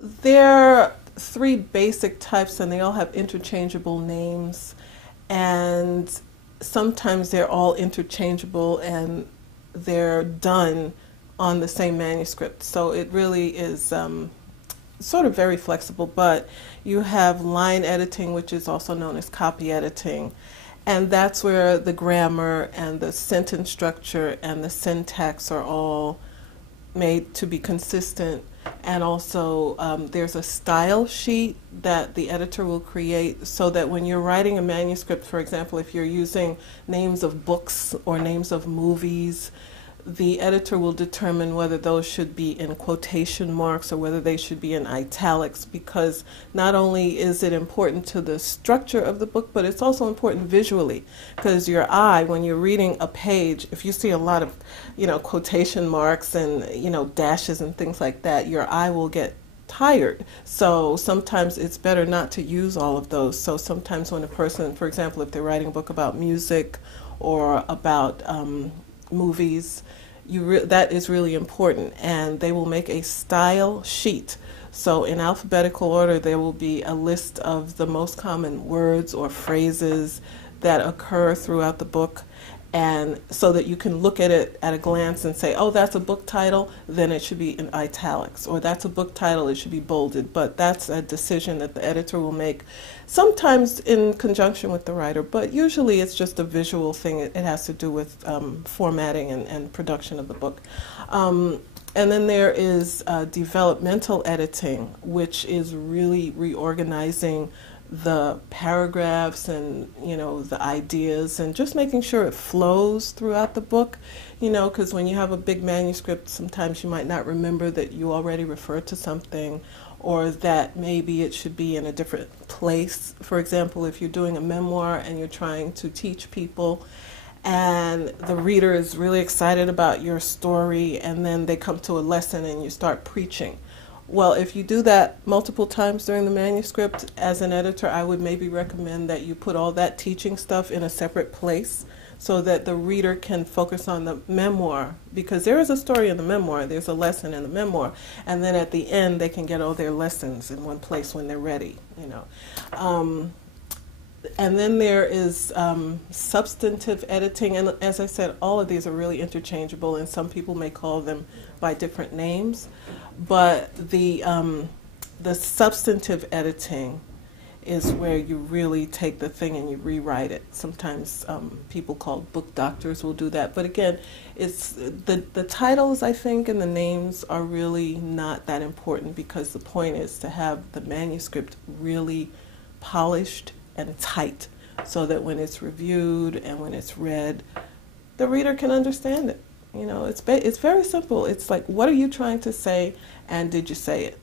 There are three basic types, and they all have interchangeable names. And sometimes they're all interchangeable and they're done on the same manuscript. So it really is sort of very flexible. But you have line editing, which is also known as copy editing. And that's where the grammar and the sentence structure and the syntax are all made to be consistent. And also there's a style sheet that the editor will create so that when you're writing a manuscript, for example, if you're using names of books or names of movies, the editor will determine whether those should be in quotation marks or whether they should be in italics, because not only is it important to the structure of the book, but it's also important visually, because your eye, when you're reading a page, if you see a lot of, quotation marks and, dashes and things like that, your eye will get tired. So sometimes it's better not to use all of those. So sometimes when a person, for example, if they're writing a book about music or about movies, that is really important, and they will make a style sheet. So in alphabetical order, there will be a list of the most common words or phrases that occur throughout the book, and so that you can look at it at a glance and say, oh, that's a book title, then it should be in italics, or that's a book title, it should be bolded. But that's a decision that the editor will make, sometimes in conjunction with the writer, but usually it's just a visual thing. It has to do with formatting and production of the book. And then there is developmental editing, which is really reorganizing the paragraphs and the ideas and just making sure it flows throughout the book, because when you have a big manuscript, sometimes you might not remember that you already referred to something, or that maybe it should be in a different place. For example, if you're doing a memoir and you're trying to teach people and the reader is really excited about your story, and then they come to a lesson and you start preaching. Well, if you do that multiple times during the manuscript, as an editor, I would maybe recommend that you put all that teaching stuff in a separate place so that the reader can focus on the memoir, because there is a story in the memoir, there's a lesson in the memoir, and then at the end they can get all their lessons in one place when they're ready, And then there is substantive editing, and as I said, all of these are really interchangeable, and some people may call them by different names. But the substantive editing is where you really take the thing and you rewrite it. Sometimes people called book doctors will do that. But again, it's the titles, I think, and the names are really not that important, because the point is to have the manuscript really polished and tight, so that when it's reviewed and when it's read, the reader can understand it. It's very simple. It's like, what are you trying to say, and did you say it?